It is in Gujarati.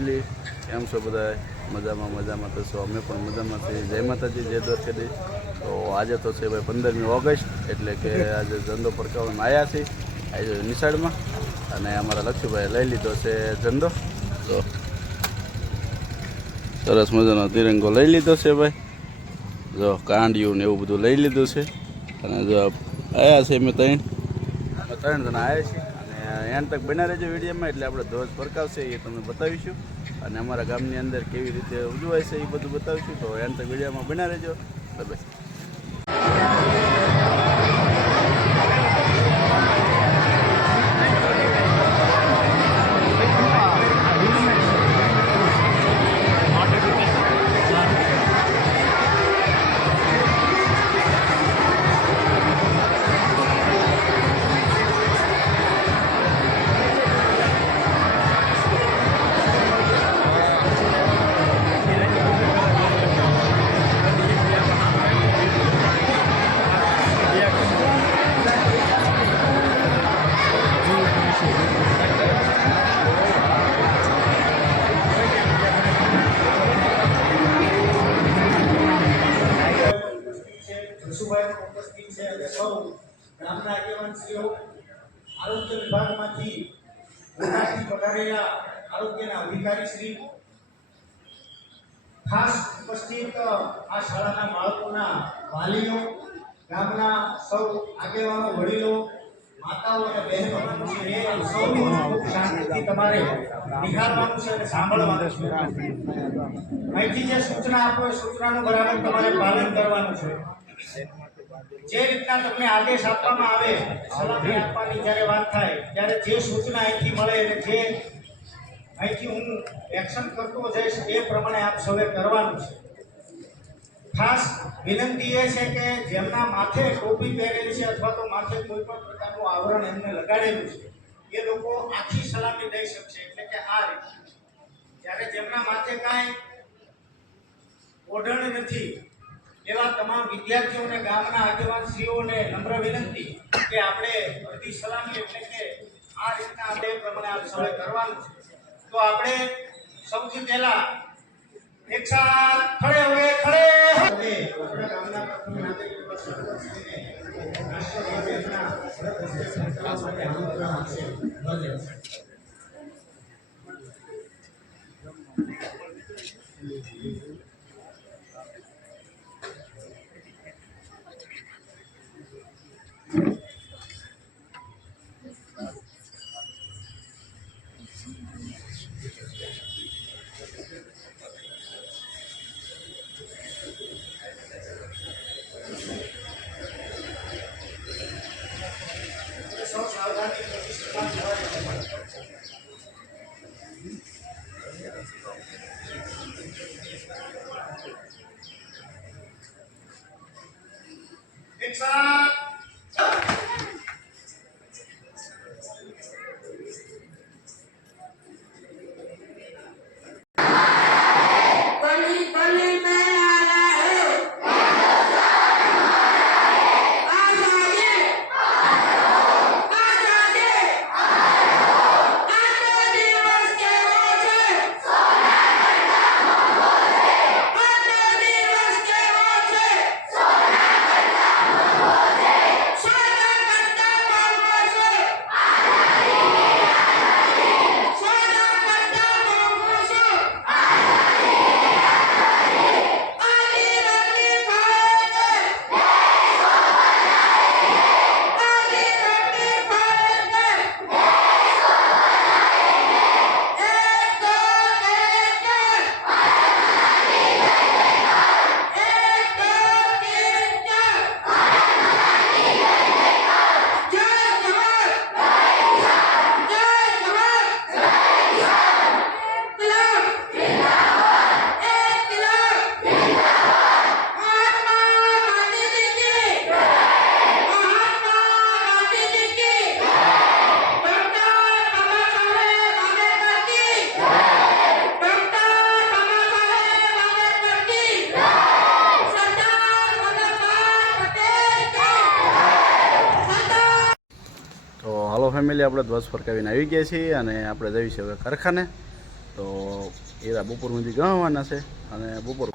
ફેમિલી કેમ છો બધા? મજામાં તો છો, અમે પણ મજામાં છીએ. જય માતાજી, જય દ્વારકાધીશ. તો આજે તો છે ભાઈ 15મી ઓગસ્ટ, એટલે કે આજે ઝંડો ફરકાવવામાં આવ્યા છીએ આજે નિશાળમાં, અને અમારા લક્ષ્મીભાઈ લઈ લીધો છે ઝંડો. તો સરસ મજાનો તિરંગો લઈ લીધો છે ભાઈ. જો કાંડિયું ને એવું બધું લઈ લીધું છે. અને જો આવ્યા છે અમે ત્રણ જણા આવ્યા છીએ. અને એન્ડ તક બના રહેજો વિડીયોમાં, એટલે આપણે ધ્વજ ફરકાવશે એ તમને બતાવીશું. અને અમારા ગામની અંદર કેવી રીતે ઉજવાય છે એ બધું બતાવીશું. તો એન્ડ તક વિડીયોમાં બના રહેજો. બસ ગામના આગેવાનશ્રીઓ, આરોગ્ય વિભાગમાંથી મોટાથી પધારેલા આરોગ્યના અધિકારીશ્રી, ખાસ ઉપસ્થિત આ શાળાના બાળકોના વાલીઓ, ગામના સૌ આગેવાનો, વડીલો, માતાઓ અને બહેનો, સૌનું ખૂબ શાંતિથી તમારે નિહાળવાનું છે અને સાંભળવાનું છે. અહીંથી જે સૂચના આપો એ સૂચનાનું બરાબર તમારે પાલન કરવાનું છે. જે રીતના તમને આદેશ આપવામાં આવે, સલામી આપવાની જ્યારે વાત થાય ત્યારે જે સૂચના અહીંથી મળે અને જે અહીંથી હું એક્શન કરતો જઈશ એ પ્રમાણે આપ સૌએ કરવાનું છે. ખાસ વિનંતી એ છે કે જેમના માથે ટોપી પહેરેલી છે અથવા તો માથે કોઈ પણ પ્રકારનું આવરણ એમને લગાડેલું છે એ લોકો આખી સલામી દઈ શકશે. એટલે કે આ રીતે જ્યારે જેમના માથે કાંઈ ઓઢણ નથી એવા તમામ વિદ્યાર્થીઓને, ગામના આગેવાનશ્રીઓને નમ્ર વિનંતી કે આપણે અડધી સલામી એટલે કે આ રીતના આપણે પ્રમાણે આ સૌએ કરવાનું છે. તો આપણે સૌથી પહેલા એક સાથ ખડે હવે ખડે આપણા ગામના પ્રથમ નાગરિક સરપંચને રાષ્ટ્રધ્વજના કરવા માટે આમંત્રણ આપશે. સૌ સાવધાની પ્રતિષ્ઠા એક સાથ ફેમિલી આપણે ધ્વજ ફરકાવીને આવી ગયા છીએ અને આપણે જઈએ છીએ હવે કારખાને. તો તો એરા બપોર સુધી ગણવાના છે અને બપોર